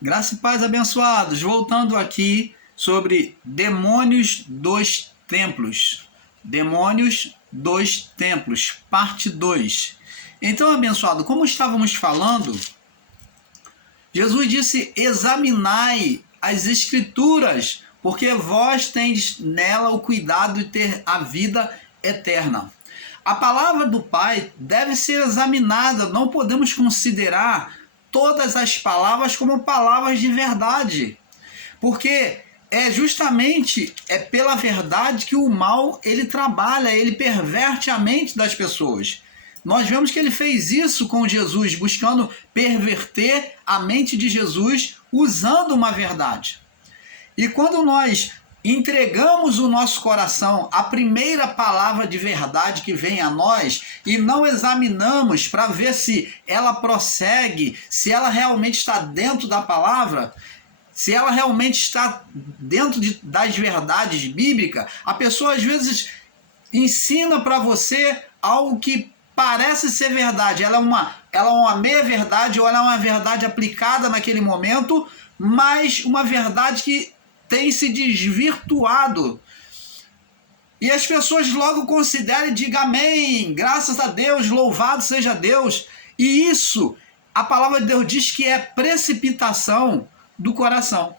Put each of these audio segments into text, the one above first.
Graça e paz, abençoados. Voltando aqui sobre demônios dos templos. Demônios dos templos, parte 2. Então, abençoado, como estávamos falando, Jesus disse: examinai as escrituras, porque vós tendes nela o cuidado de ter a vida eterna. A palavra do Pai deve ser examinada, não podemos considerar todas as palavras como palavras de verdade, porque é justamente pela verdade que o mal ele trabalha, ele perverte a mente das pessoas. Nós vemos que ele fez isso com Jesus, buscando perverter a mente de Jesus usando uma verdade. E quando nós entregamos o nosso coração à primeira palavra de verdade que vem a nós e não examinamos para ver se ela prossegue, se ela realmente está dentro da palavra, se ela realmente está dentro das verdades bíblicas, a pessoa às vezes ensina para você algo que parece ser verdade, ela é uma meia-verdade ou ela é uma verdade aplicada naquele momento, mas uma verdade que tem se desvirtuado. E as pessoas logo consideram e digam amém, graças a Deus, louvado seja Deus. E isso, a palavra de Deus diz que é precipitação do coração.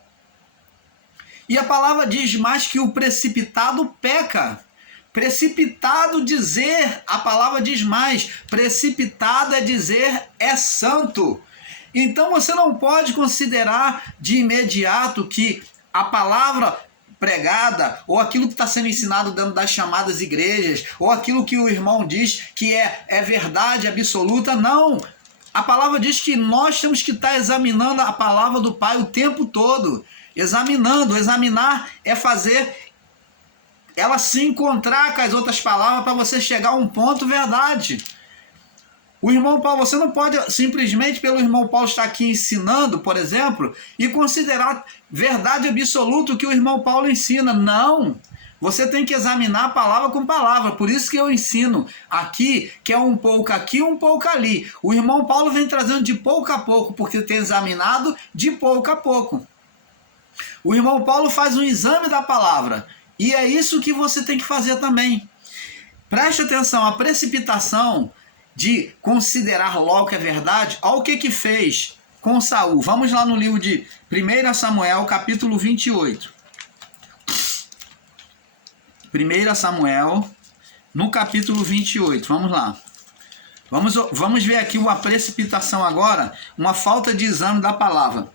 E a palavra diz mais que o precipitado peca. Precipitado dizer, a palavra diz mais, precipitado é dizer é santo. Então você não pode considerar de imediato que a palavra pregada, ou aquilo que está sendo ensinado dentro das chamadas igrejas, ou aquilo que o irmão diz que é verdade absoluta, não. A palavra diz que nós temos que estar examinando a palavra do Pai o tempo todo. Examinando, examinar é fazer ela se encontrar com as outras palavras para você chegar a um ponto verdade. O irmão Paulo, você não pode simplesmente pelo irmão Paulo estar aqui ensinando, por exemplo, e considerar verdade absoluta o que o irmão Paulo ensina. Não! Você tem que examinar palavra com palavra. Por isso que eu ensino aqui, que é um pouco aqui, um pouco ali. O irmão Paulo vem trazendo de pouco a pouco, porque tem examinado de pouco a pouco. O irmão Paulo faz um exame da palavra. E é isso que você tem que fazer também. Preste atenção, a precipitação de considerar logo que é verdade, olha o que fez com Saul. Vamos lá no livro de 1 Samuel, capítulo 28. 1 Samuel, no capítulo 28, vamos lá. Vamos ver aqui uma precipitação agora, uma falta de exame da palavra.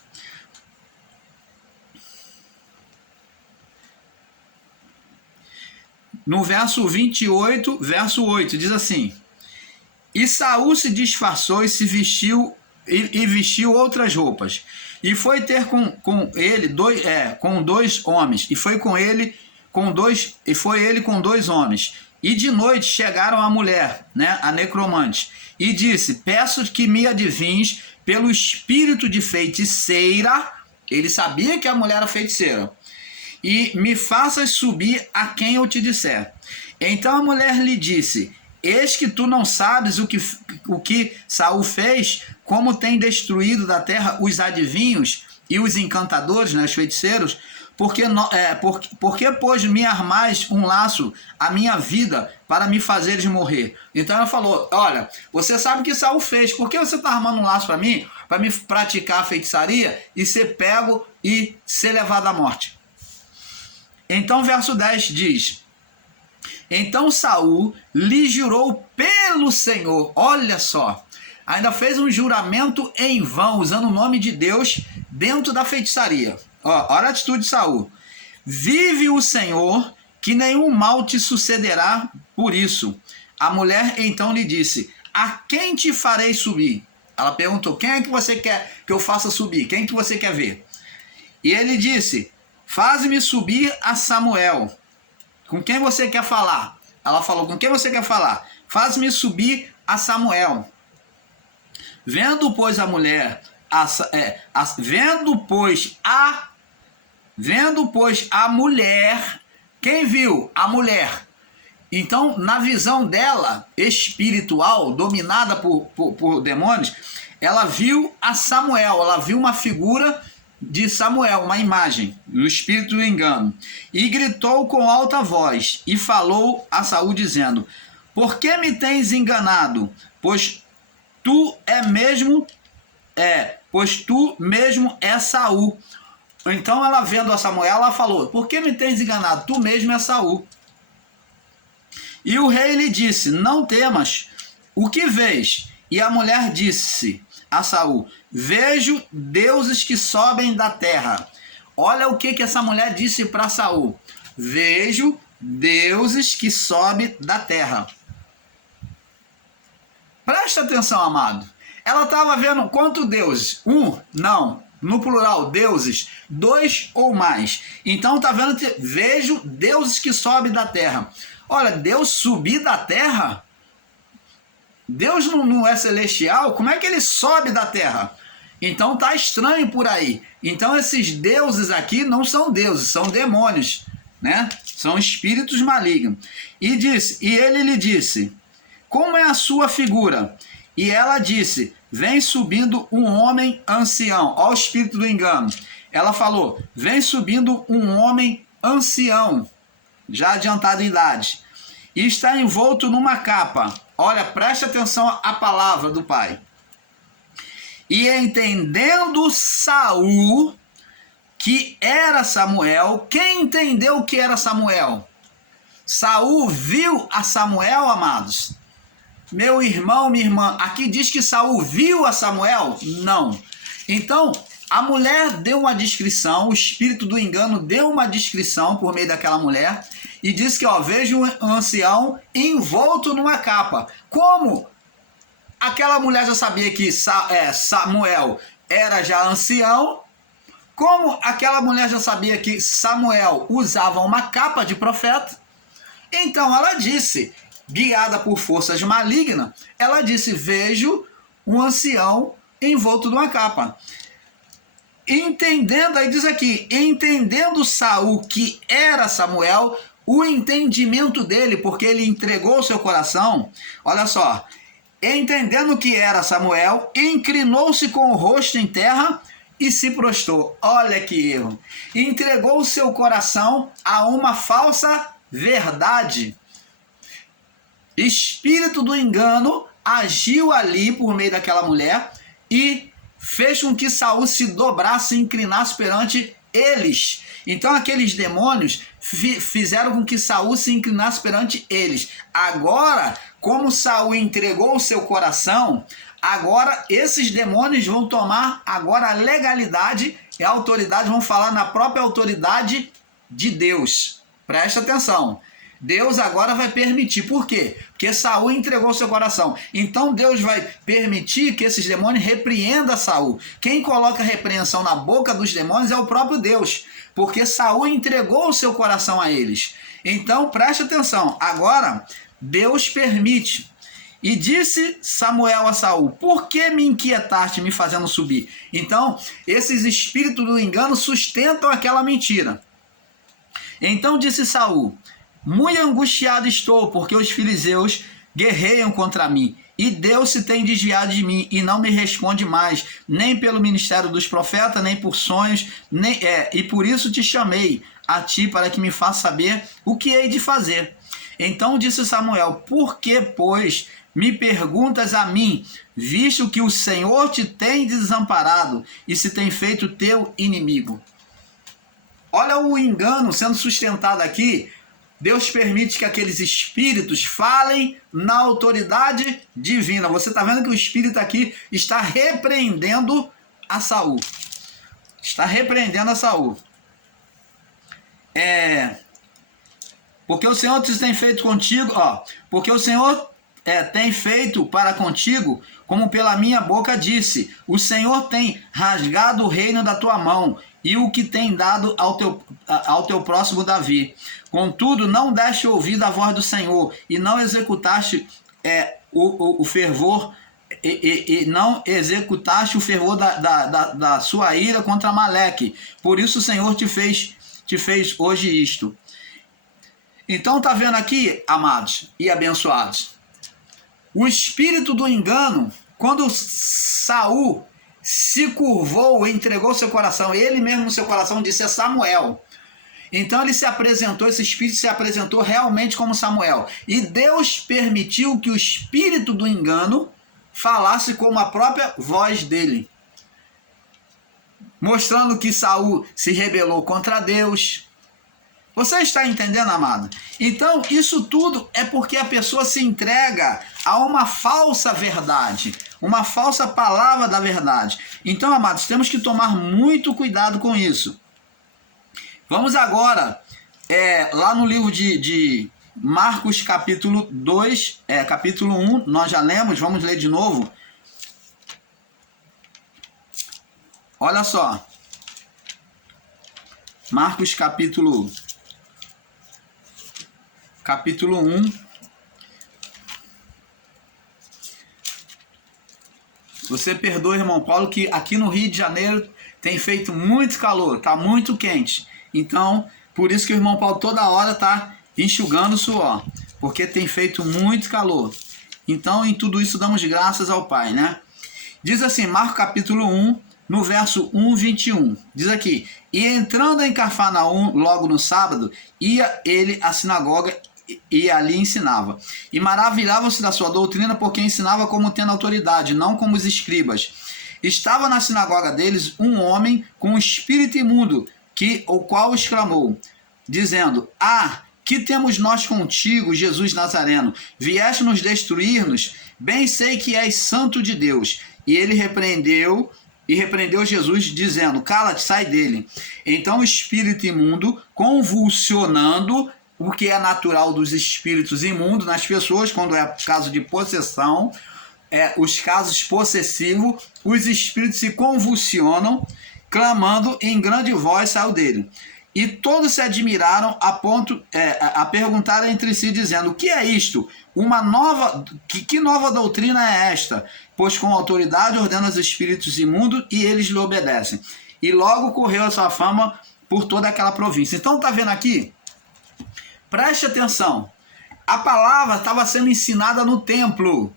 No verso 28, verso 8, diz assim: E Saul se disfarçou e se vestiu e vestiu outras roupas, e foi ter com ele com dois homens, e foi ele com dois homens. E de noite chegaram a mulher, a necromante, e disse: Peço que me adivinhes pelo espírito de feiticeira. Ele sabia que a mulher era feiticeira. E me faças subir a quem eu te disser. Então a mulher lhe disse: Eis que tu não sabes o que Saul fez, como tem destruído da terra os adivinhos e os encantadores, os feiticeiros, porque pois me armais um laço à minha vida para me fazeres morrer. Então ela falou: olha, você sabe o que Saul fez, por que você está armando um laço para me praticar a feitiçaria e ser pego e ser levado à morte? Então verso 10 diz: Então Saul lhe jurou pelo Senhor. Olha só, ainda fez um juramento em vão, usando o nome de Deus dentro da feitiçaria. Olha a atitude de Saul: Vive o Senhor, que nenhum mal te sucederá por isso. A mulher então lhe disse: A quem te farei subir? Ela perguntou: Quem é que você quer que eu faça subir? Quem que você quer ver? E ele disse: Faz-me subir a Samuel. Com quem você quer falar? Ela falou: Com quem você quer falar? Faz-me subir a Samuel. Vendo, pois, a mulher, quem viu? A mulher. Então, na visão dela, espiritual, dominada por demônios, ela viu a Samuel, ela viu uma figura de Samuel, uma imagem, o espírito do engano, e gritou com alta voz, e falou a Saul, dizendo: por que me tens enganado? Pois tu mesmo é Saul. Então ela, vendo a Samuel, ela falou: por que me tens enganado? Tu mesmo é Saul. E o rei lhe disse: não temas, o que vês? E a mulher disse a Saul: vejo deuses que sobem da terra. Olha o que essa mulher disse para Saul: vejo deuses que sobem da terra. Presta atenção, amado. Ela estava vendo quantos deuses? Um? Não. No plural, deuses. Dois ou mais. Então está vendo que vejo deuses que sobem da terra. Olha, Deus subir da terra? Deus não é celestial? Como é que ele sobe da terra? Então tá estranho por aí. Então esses deuses aqui não são deuses, são demônios, né? São espíritos malignos. E ele lhe disse: como é a sua figura? E ela disse: vem subindo um homem ancião. Olha o espírito do engano. Ela falou: vem subindo um homem ancião, já adiantado em idade, e está envolto numa capa. Olha, preste atenção à palavra do pai. E entendendo Saul que era Samuel, quem entendeu que era Samuel? Saul viu a Samuel, amados? Meu irmão, minha irmã, aqui diz que Saul viu a Samuel? Não. Então, a mulher deu uma descrição, o espírito do engano deu uma descrição por meio daquela mulher e disse que, vejo um ancião envolto numa capa. Como aquela mulher já sabia que Samuel era já ancião, como aquela mulher já sabia que Samuel usava uma capa de profeta, então ela disse, guiada por forças malignas, ela disse: vejo um ancião envolto numa capa. Entendendo, aí diz aqui, entendendo Saul que era Samuel, o entendimento dele, porque ele entregou o seu coração, olha só, entendendo que era Samuel, inclinou-se com o rosto em terra e se prostrou. Olha que erro. Entregou o seu coração a uma falsa verdade. Espírito do engano agiu ali por meio daquela mulher e fez com que Saul se dobrasse e inclinasse perante eles. Então aqueles demônios fizeram com que Saul se inclinasse perante eles. Agora, como Saul entregou o seu coração, agora esses demônios vão tomar agora a legalidade e a autoridade, vão falar na própria autoridade de Deus. Presta atenção. Deus agora vai permitir. Por quê? Porque Saul entregou seu coração. Então Deus vai permitir que esses demônios repreendam Saul. Quem coloca repreensão na boca dos demônios é o próprio Deus. Porque Saul entregou o seu coração a eles. Então preste atenção. Agora Deus permite. E disse Samuel a Saul: por que me inquietaste me fazendo subir? Então esses espíritos do engano sustentam aquela mentira. Então disse Saul: muito angustiado estou, porque os filisteus guerreiam contra mim, e Deus se tem desviado de mim, e não me responde mais, nem pelo ministério dos profetas, nem por sonhos, e por isso te chamei a ti, para que me faça saber o que hei de fazer. Então disse Samuel: por que, pois, me perguntas a mim, visto que o Senhor te tem desamparado, e se tem feito teu inimigo? Olha o engano sendo sustentado aqui. Deus permite que aqueles espíritos falem na autoridade divina. Você está vendo que o espírito aqui está repreendendo a Saul. Está repreendendo a Saul. Porque o Senhor te tem feito contigo, porque o Senhor tem feito para contigo, como pela minha boca disse. O Senhor tem rasgado o reino da tua mão, e o que tem dado ao teu próximo Davi. Contudo, não deste ouvido à voz do Senhor, e não executaste o fervor, e não executaste o fervor da sua ira contra Amaleque. Por isso o Senhor te fez hoje isto. Então está vendo aqui, amados e abençoados, o espírito do engano, quando Saul se curvou, entregou seu coração, ele mesmo no seu coração disse: é Samuel. Então ele se apresentou, esse espírito se apresentou realmente como Samuel. E Deus permitiu que o espírito do engano falasse como a própria voz dele, mostrando que Saul se rebelou contra Deus. Você está entendendo, amado? Então, isso tudo é porque a pessoa se entrega a uma falsa verdade, uma falsa palavra da verdade. Então, amados, temos que tomar muito cuidado com isso. Vamos agora, lá no livro de Marcos, capítulo 2, capítulo 1, nós já lemos, vamos ler de novo. Olha só. Marcos, capítulo 1. Você perdoa, irmão Paulo, que aqui no Rio de Janeiro tem feito muito calor, tá muito quente. Então, por isso que o irmão Paulo toda hora tá enxugando o suor, porque tem feito muito calor. Então, em tudo isso damos graças ao Pai, né? Diz assim, Marcos capítulo 1, no verso 1, 21. Diz aqui: e entrando em Cafarnaum, logo no sábado, ia ele à sinagoga e ali ensinava. E maravilhavam-se da sua doutrina, porque ensinava como tendo autoridade, não como os escribas. Estava na sinagoga deles um homem com um espírito imundo, o qual exclamou, dizendo: que temos nós contigo, Jesus Nazareno? Vieste nos destruir-nos? Bem sei que és santo de Deus. E ele repreendeu Jesus, dizendo: cala-te, sai dele. Então o espírito imundo, convulsionando, o que é natural dos espíritos imundos nas pessoas, quando é caso de possessão, os casos possessivos, os espíritos se convulsionam, clamando em grande voz, saiu dele. E todos se admiraram a ponto a perguntar entre si, dizendo: o que é isto? Que nova doutrina é esta? Pois com autoridade ordena os espíritos imundos e eles lhe obedecem. E logo correu a sua fama por toda aquela província. Então tá vendo aqui? Preste atenção. A palavra estava sendo ensinada no templo.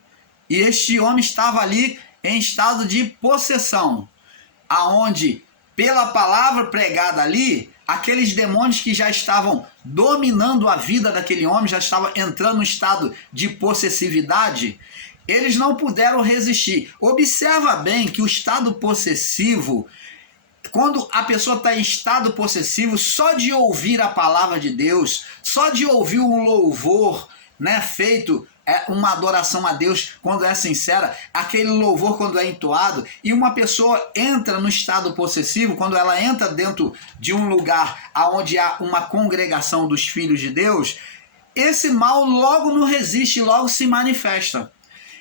E este homem estava ali em estado de possessão, aonde pela palavra pregada ali, aqueles demônios que já estavam dominando a vida daquele homem, já estavam entrando no estado de possessividade, eles não puderam resistir. Observa bem que o estado possessivo, quando a pessoa está em estado possessivo, só de ouvir a palavra de Deus, só de ouvir um louvor, né, feito, uma adoração a Deus quando é sincera, aquele louvor quando é entoado, e uma pessoa entra no estado possessivo, quando ela entra dentro de um lugar onde há uma congregação dos filhos de Deus, esse mal logo não resiste, logo se manifesta.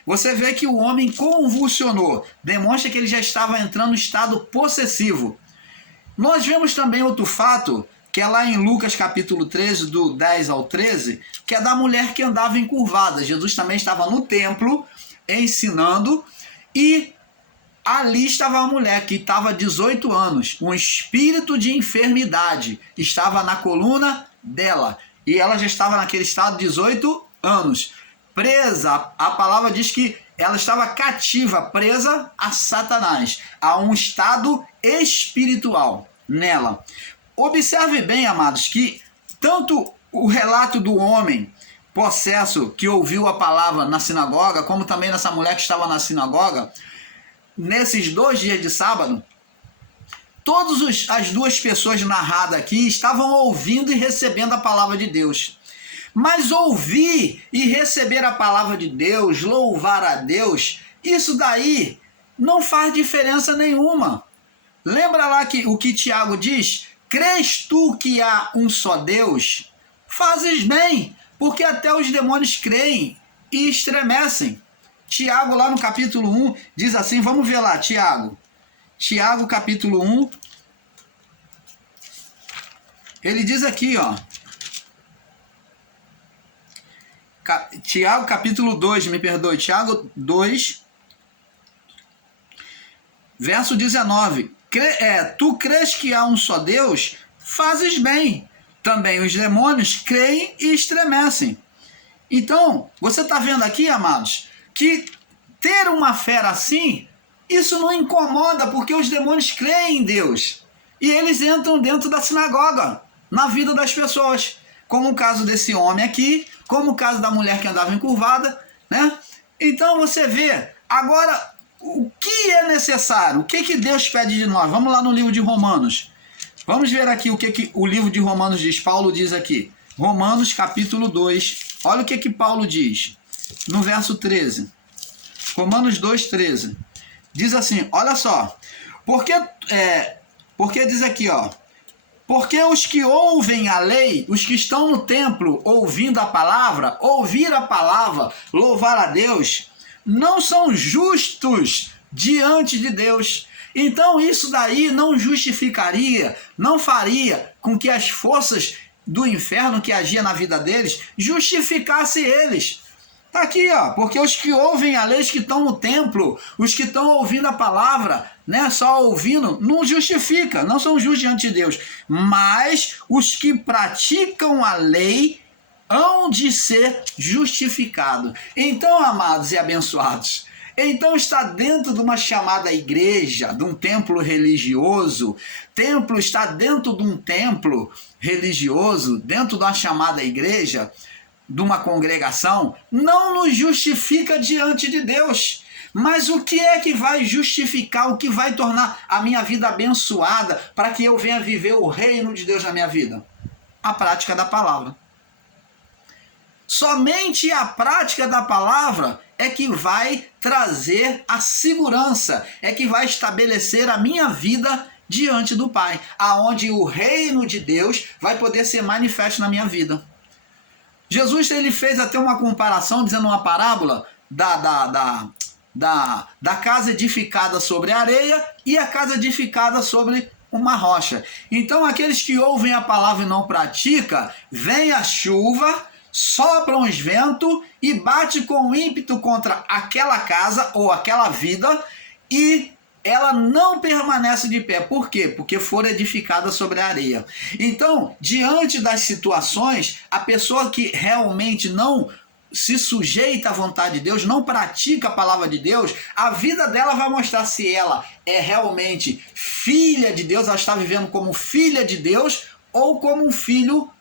Você vê que o homem convulsionou, demonstra que ele já estava entrando no estado possessivo. Nós vemos também outro fato, que é lá em Lucas capítulo 13, do 10 ao 13, que é da mulher que andava encurvada. Jesus também estava no templo, ensinando, e ali estava a mulher que estava 18 anos, um espírito de enfermidade, estava na coluna dela, e ela já estava naquele estado de 18 anos, presa, a palavra diz que ela estava cativa, presa a Satanás, a um estado espiritual nela. Observe bem, amados, que tanto o relato do homem possesso que ouviu a palavra na sinagoga, como também nessa mulher que estava na sinagoga, nesses 2 dias de sábado, todas as duas pessoas narradas aqui estavam ouvindo e recebendo a palavra de Deus. Mas ouvir e receber a palavra de Deus, louvar a Deus, isso daí não faz diferença nenhuma. Lembra lá o que Tiago diz? Crês tu que há um só Deus? Fazes bem, porque até os demônios creem e estremecem. Tiago, lá no capítulo 1, diz assim, vamos ver lá, Tiago. Tiago, capítulo 1, ele diz aqui, ó. Tiago, capítulo 2, me perdoe, Tiago 2, verso 19. Tu crês que há um só Deus? Fazes bem. Também os demônios creem e estremecem. Então, você está vendo aqui, amados, que ter uma fé assim Isso não incomoda, porque os demônios creem em Deus. E eles entram dentro da sinagoga, na vida das pessoas. Como o caso desse homem aqui, como o caso da mulher que andava encurvada, né? Então você vê, agora, o que é necessário? O que Deus pede de nós? Vamos lá no livro de Romanos. Vamos ver aqui o que o livro de Romanos diz. Paulo diz aqui. Romanos capítulo 2. Olha o que Paulo diz. No verso 13. Romanos 2, 13. Diz assim, olha só. Porque diz aqui, ó. Porque os que ouvem a lei, os que estão no templo ouvindo a palavra, ouvir a palavra, louvar a Deus, não são justos diante de Deus. Então isso daí não justificaria, não faria com que as forças do inferno que agia na vida deles justificasse eles. Tá aqui, ó, porque os que ouvem a lei, os que estão no templo, os que estão ouvindo a palavra, né, só ouvindo, não justifica, não são justos diante de Deus. Mas os que praticam a lei hão de ser justificados. Então, amados e abençoados, então está dentro de uma chamada igreja, de um templo religioso, está dentro de um templo religioso, dentro de uma chamada igreja, de uma congregação, não nos justifica diante de Deus. Mas o que é que vai justificar, o que vai tornar a minha vida abençoada para que eu venha viver o reino de Deus na minha vida? A prática da palavra. Somente a prática da palavra é que vai trazer a segurança, é que vai estabelecer a minha vida diante do Pai, aonde o reino de Deus vai poder ser manifesto na minha vida. Jesus ele fez até uma comparação, dizendo uma parábola da casa edificada sobre a areia e a casa edificada sobre uma rocha. Então aqueles que ouvem a palavra e não praticam, vem a chuva, sopram os ventos e bate com ímpeto contra aquela casa ou aquela vida e ela não permanece de pé. Por quê? Porque for edificada sobre a areia. Então, diante das situações, a pessoa que realmente não se sujeita à vontade de Deus, não pratica a palavra de Deus, a vida dela vai mostrar se ela é realmente filha de Deus, ela está vivendo como filha de Deus ou como um filho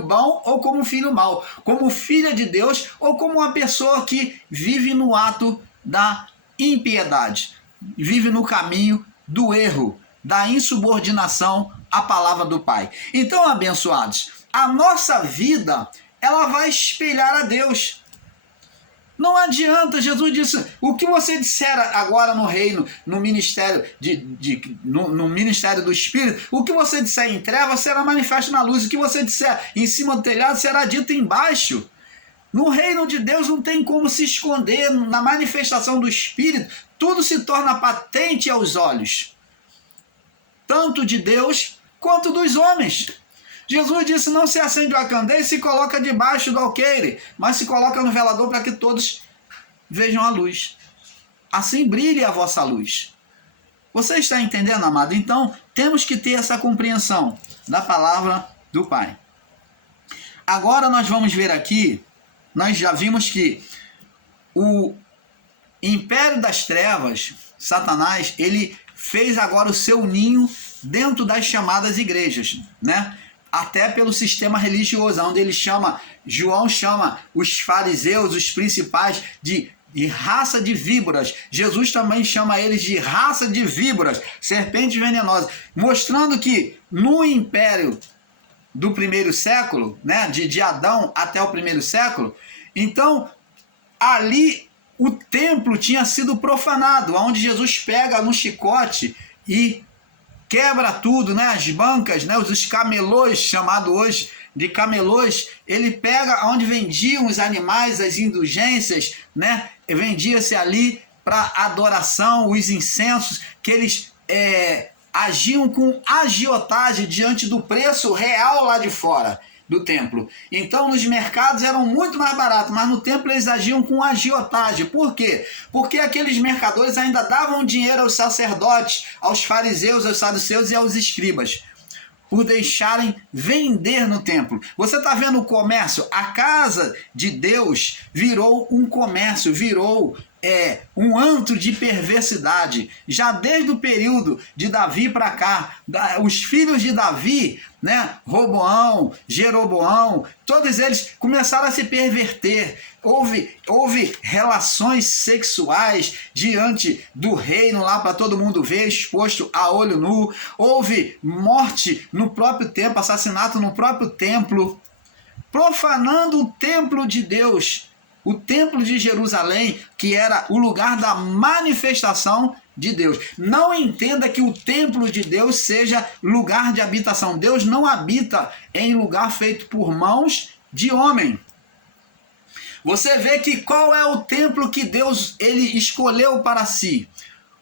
bom ou como um filho mau, como filha de Deus ou como uma pessoa que vive no ato da impiedade, vive no caminho do erro, da insubordinação à palavra do Pai. Então, abençoados, a nossa vida, ela vai espelhar a Deus. Não adianta, Jesus disse, o que você disser agora no reino, no ministério, no ministério do Espírito, o que você disser em trevas será manifesto na luz, o que você disser em cima do telhado será dito embaixo. No reino de Deus não tem como se esconder, na manifestação do Espírito, tudo se torna patente aos olhos, tanto de Deus quanto dos homens. Jesus disse, não se acende a candeia e se coloca debaixo do alqueire, mas se coloca no velador para que todos vejam a luz. Assim brilhe a vossa luz. Você está entendendo, amado? Então, temos que ter essa compreensão da palavra do Pai. Agora nós vamos ver aqui, nós já vimos que o império das trevas, Satanás, ele fez agora o seu ninho dentro das chamadas igrejas, né? Até pelo sistema religioso, onde ele João chama os fariseus, os principais, de raça de víboras. Jesus também chama eles de raça de víboras, serpentes venenosas, mostrando que no império do primeiro século, né, de Adão até o primeiro século, então ali o templo tinha sido profanado, onde Jesus pega no chicote e quebra tudo, né? As bancas, né? Os camelôs, chamado hoje de camelôs, ele pega onde vendiam os animais, as indulgências, né? Vendia-se ali para adoração, os incensos, que eles agiam com agiotagem diante do preço real lá de fora do templo. Então nos mercados eram muito mais baratos, mas no templo eles agiam com agiotagem. Por quê? Porque aqueles mercadores ainda davam dinheiro aos sacerdotes, aos fariseus, aos saduceus e aos escribas, por deixarem vender no templo. Você está vendo o comércio? A casa de Deus virou um comércio, virou um antro de perversidade. Já desde o período de Davi para cá, os filhos de Davi, né, Roboão, Jeroboão, todos eles começaram a se perverter. Houve relações sexuais diante do reino lá para todo mundo ver, exposto a olho nu. Houve morte no próprio templo, assassinato no próprio templo, profanando o templo de Deus, o templo de Jerusalém, que era o lugar da manifestação de Deus. Não entenda que o templo de Deus seja lugar de habitação. Deus não habita em lugar feito por mãos de homem. Você vê que qual é o templo que Deus ele escolheu para si?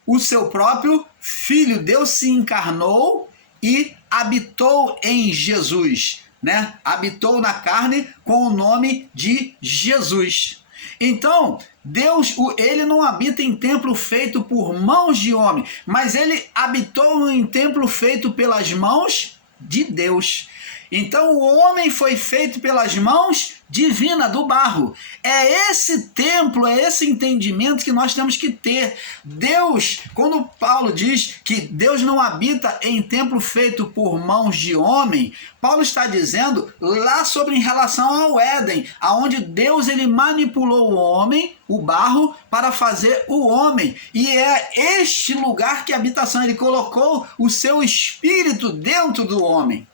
O seu próprio Filho. Deus se encarnou e habitou em Jesus, né? Habitou na carne com o nome de Jesus. Então, Deus, ele não habita em templo feito por mãos de homem, mas ele habitou em templo feito pelas mãos de Deus. Então o homem foi feito pelas mãos divinas do barro. É esse templo, é esse entendimento que nós temos que ter. Deus, quando Paulo diz que Deus não habita em templo feito por mãos de homem, Paulo está dizendo lá sobre em relação ao Éden, aonde Deus ele manipulou o homem, o barro, para fazer o homem. E é este lugar que a habitação, ele colocou o seu espírito dentro do homem.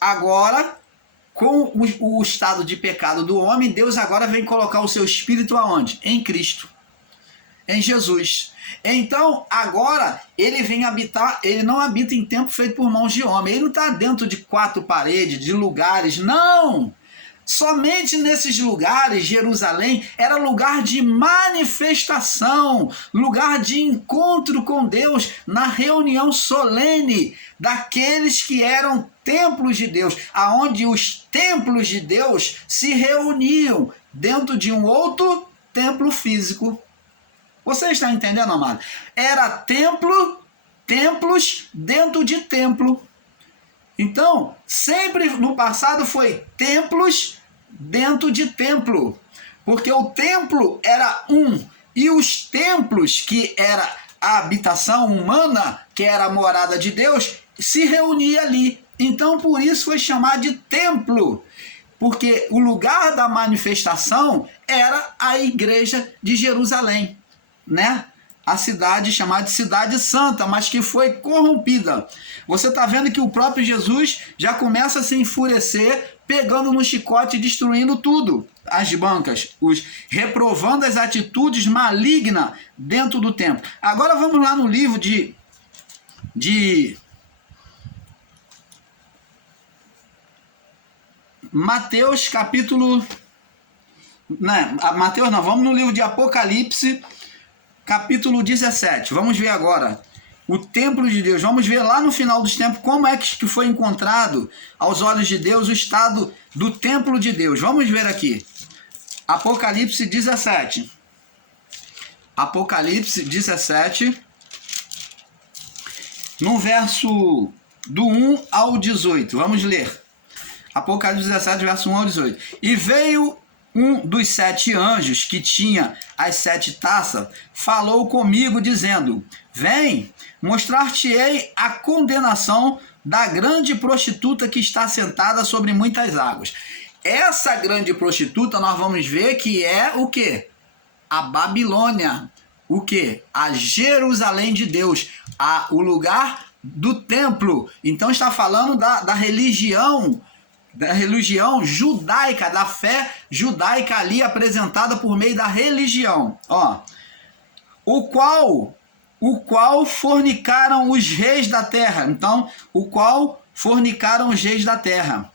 Agora, com o estado de pecado do homem, Deus agora vem colocar o seu espírito aonde? Em Cristo, em Jesus. Então, agora, ele vem habitar, ele não habita em templo feito por mãos de homem. Ele não está dentro de quatro paredes, de lugares, não! Somente nesses lugares, Jerusalém era lugar de manifestação, lugar de encontro com Deus, na reunião solene daqueles que eram templos de Deus, aonde os templos de Deus se reuniam dentro de um outro templo físico. Você está entendendo, amado? Era templos dentro de templo. Então, sempre no passado foi templos dentro de templo, porque o templo era um, e os templos, que era a habitação humana, que era a morada de Deus, se reunia ali. Então, por isso foi chamado de templo, porque o lugar da manifestação era a igreja de Jerusalém, né? A cidade chamada de Cidade Santa, mas que foi corrompida. Você está vendo que o próprio Jesus já começa a se enfurecer, pegando no chicote e destruindo tudo. As bancas, reprovando as atitudes malignas dentro do templo. Agora vamos lá no livro de Mateus, capítulo... Mateus não, vamos no livro de Apocalipse, capítulo 17. Vamos ver agora o templo de Deus. Vamos ver lá no final dos tempos como é que foi encontrado aos olhos de Deus o estado do templo de Deus. Vamos ver aqui. Apocalipse 17. Apocalipse 17, no verso do 1 ao 18. Vamos ler. Apocalipse 17, verso 1 ao 18. E veio um dos 7 anjos que tinha as 7 taças, falou comigo dizendo: vem, mostrar-te-ei a condenação da grande prostituta que está sentada sobre muitas águas. Essa grande prostituta nós vamos ver que é o quê? A Babilônia. O quê? A Jerusalém de Deus. O lugar do templo. Então está falando da religião judaica, da fé judaica ali apresentada por meio da religião. Ó, o qual fornicaram os reis da terra. Então, o qual fornicaram os reis da terra.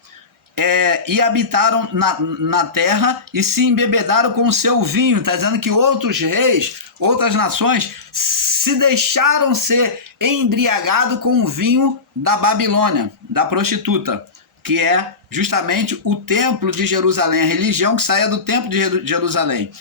E habitaram na terra e se embebedaram com o seu vinho. Está dizendo que outros reis, outras nações, se deixaram ser embriagados com o vinho da Babilônia, da prostituta, que é justamente o templo de Jerusalém, a religião que saía do templo de Jerusalém.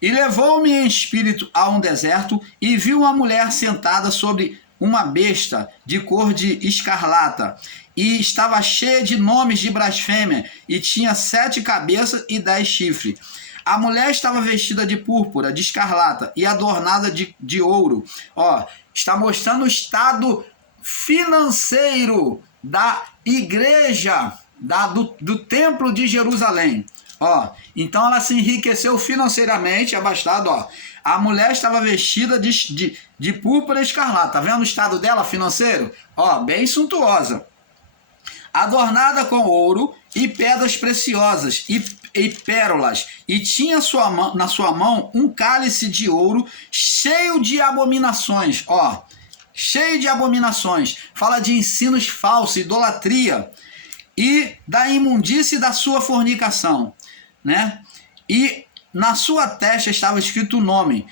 E levou-me em espírito a um deserto e vi uma mulher sentada sobre uma besta de cor de escarlata, e estava cheia de nomes de blasfêmia, e tinha 7 cabeças e 10 chifres. A mulher estava vestida de púrpura, de escarlata e adornada de ouro. Ó, está mostrando o estado financeiro da igreja, do templo de Jerusalém. Ó, então ela se enriqueceu financeiramente, abastado, ó. A mulher estava vestida de púrpura e escarlata. Tá vendo o estado dela financeiro? Ó, bem suntuosa. Adornada com ouro e pedras preciosas e pérolas. E tinha na sua mão um cálice de ouro cheio de abominações. Ó, cheio de abominações. Fala de ensinos falsos, idolatria. E da imundície da sua fornicação, né? E na sua testa estava escrito o nome,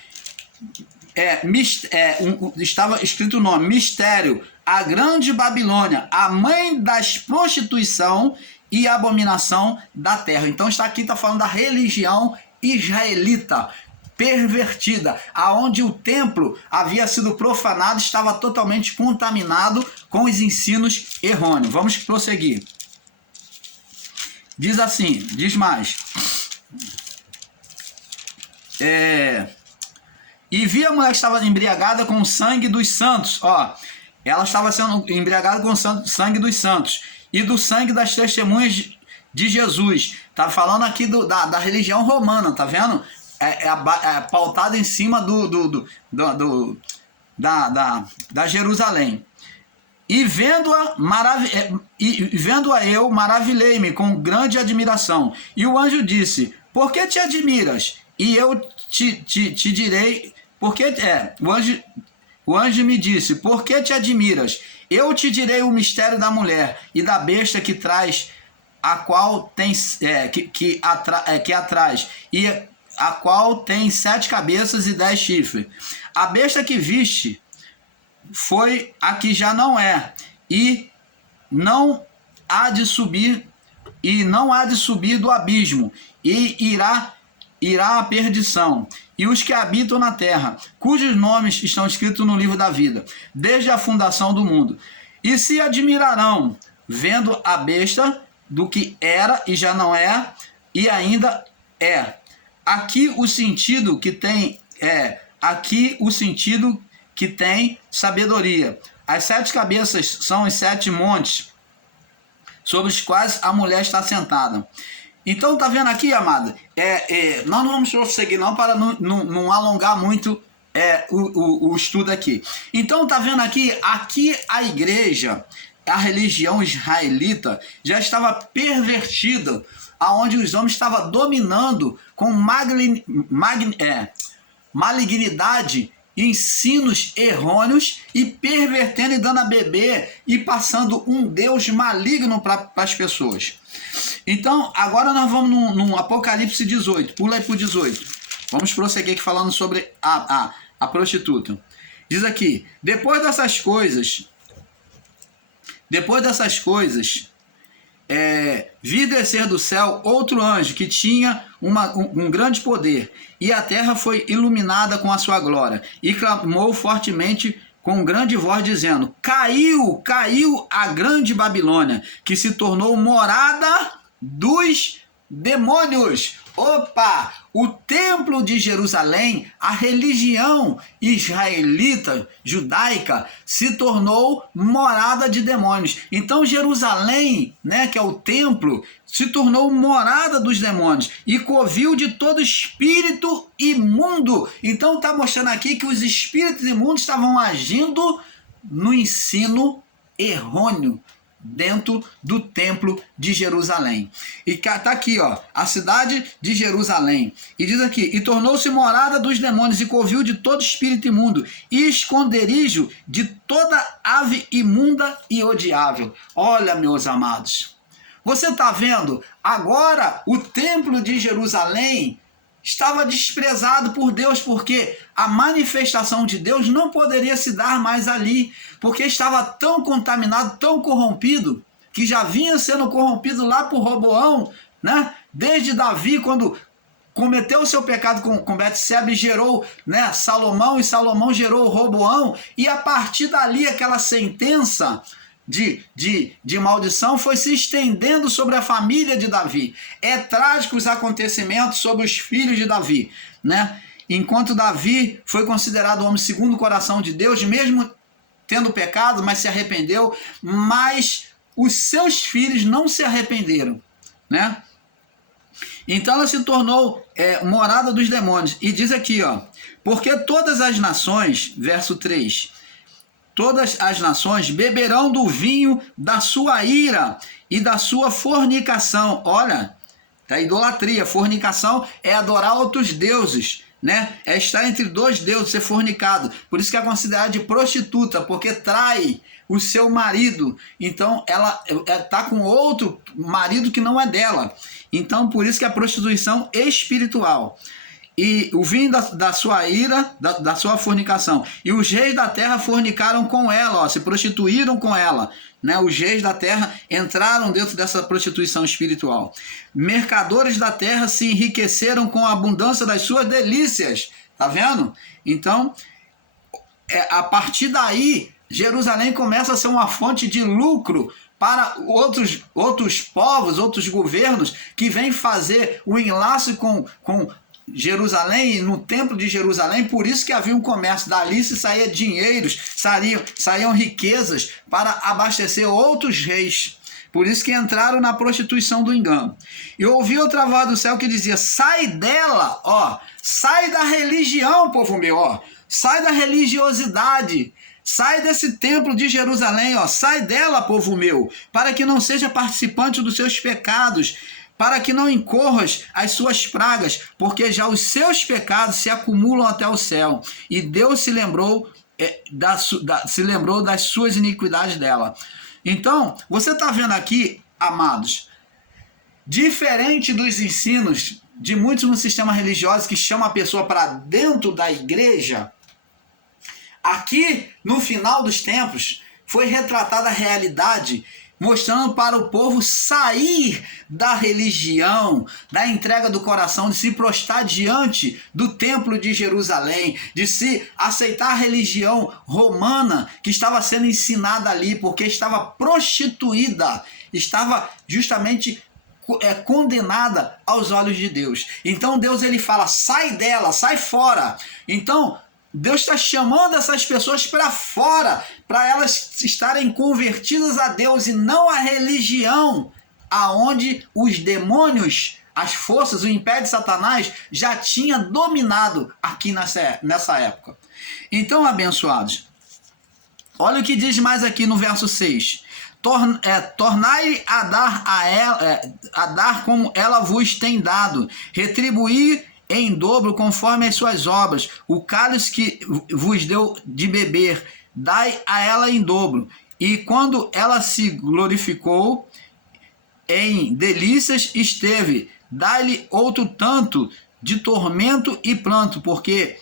estava escrito o nome, mistério, a grande Babilônia, a mãe das prostituição e abominação da terra. Então está falando da religião israelita, pervertida, aonde o templo havia sido profanado, estava totalmente contaminado com os ensinos errôneos. Vamos prosseguir. Diz assim, diz mais. E vi a mulher que estava embriagada com o sangue dos santos. Ó, ela estava sendo embriagada com o sangue dos santos e do sangue das testemunhas de Jesus. Tá falando aqui da religião romana, tá vendo? Pautado em cima da Jerusalém. E vendo-a eu, maravilhei-me com grande admiração. E o anjo disse: por que te admiras? E eu te direi, o anjo me disse: por que te admiras? Eu te direi o mistério da mulher e da besta que traz, a qual tem que atrás, e a qual tem 7 cabeças e 10 chifres. A besta que viste foi a que já não é, e não há de subir do abismo, e irá à perdição, e os que habitam na terra, cujos nomes estão escritos no livro da vida, desde a fundação do mundo. E se admirarão, vendo a besta, do que era e já não é, e ainda é. Aqui o sentido que tem sabedoria. As 7 cabeças são os 7 montes sobre os quais a mulher está sentada. Então tá vendo aqui, amado? Nós não vamos prosseguir não, para não alongar muito o estudo aqui. Então tá vendo aqui a igreja, a religião israelita já estava pervertida, aonde os homens estavam dominando com malignidade, ensinos errôneos e pervertendo e dando a beber e passando um Deus maligno para as pessoas. Então, agora nós vamos no Apocalipse 18. Pula aí para o 18. Vamos prosseguir aqui falando sobre a prostituta. Diz aqui: depois dessas coisas, vi descer do céu outro anjo que tinha um grande poder, e a terra foi iluminada com a sua glória, e clamou fortemente com grande voz, dizendo: caiu a grande Babilônia, que se tornou morada dos demônios. Opa! O templo de Jerusalém, a religião israelita, judaica, se tornou morada de demônios. Então Jerusalém, né, que é o templo, se tornou morada dos demônios e covil de todo espírito imundo. Então está mostrando aqui que os espíritos imundos estavam agindo no ensino errôneo dentro do templo de Jerusalém. E tá aqui, ó, a cidade de Jerusalém. E diz aqui: e tornou-se morada dos demônios e covil de todo espírito imundo e esconderijo de toda ave imunda e odiável. Olha, meus amados, você tá vendo? Agora o templo de Jerusalém estava desprezado por Deus, porque a manifestação de Deus não poderia se dar mais ali, porque estava tão contaminado, tão corrompido, que já vinha sendo corrompido lá por Roboão, né? Desde Davi, quando cometeu o seu pecado com Betseba e gerou, né, Salomão, e Salomão gerou Roboão, e a partir dali aquela sentença de maldição foi se estendendo sobre a família de Davi. É trágico os acontecimentos sobre os filhos de Davi, né? Enquanto Davi foi considerado o homem segundo o coração de Deus, mesmo tendo pecado, mas se arrependeu, mas os seus filhos não se arrependeram, né? Então ela se tornou morada dos demônios. E diz aqui, ó, porque todas as nações, verso 3, todas as nações beberão do vinho da sua ira e da sua fornicação. Olha, da idolatria. Fornicação é adorar outros deuses, né? É estar entre dois deuses, ser fornicado. Por isso que é considerada de prostituta, porque trai o seu marido. Então ela está com outro marido que não é dela. Então por isso que é a prostituição espiritual. E o vinho da sua ira, da sua fornicação. E os reis da terra fornicaram com ela, ó, se prostituíram com ela, né? Os reis da terra entraram dentro dessa prostituição espiritual. Mercadores da terra se enriqueceram com a abundância das suas delícias. Tá vendo? Então, a partir daí, Jerusalém começa a ser uma fonte de lucro para outros povos, outros governos que vêm fazer o enlace com Jerusalém e no templo de Jerusalém. Por isso que havia um comércio. Dali se saía dinheiros, saíam riquezas para abastecer outros reis. Por isso que entraram na prostituição do engano. E ouvi outra voz do céu que dizia: sai dela, ó, sai da religião, povo meu, ó, sai da religiosidade. Sai desse templo de Jerusalém, ó, sai dela, povo meu, para que não seja participante dos seus pecados, para que não incorras as suas pragas, porque já os seus pecados se acumulam até o céu. E Deus se lembrou das suas iniquidades dela. Então, você está vendo aqui, amados, diferente dos ensinos de muitos no sistema religioso que chamam a pessoa para dentro da igreja, aqui no final dos tempos foi retratada a realidade, mostrando para o povo sair da religião, da entrega do coração, de se prostrar diante do templo de Jerusalém, de se aceitar a religião romana que estava sendo ensinada ali, porque estava prostituída, estava justamente condenada aos olhos de Deus. Então Deus ele fala: sai dela, sai fora. Então Deus está chamando essas pessoas para fora, para elas estarem convertidas a Deus e não à religião, aonde os demônios, as forças, o império de Satanás já tinha dominado aqui nessa época. Então, abençoados, olha o que diz mais aqui no verso 6. Tornai a dar como ela vos tem dado, retribuir em dobro conforme as suas obras, o cálice que vos deu de beber, dai a ela em dobro. E quando ela se glorificou em delícias esteve, dai-lhe outro tanto de tormento e pranto, porque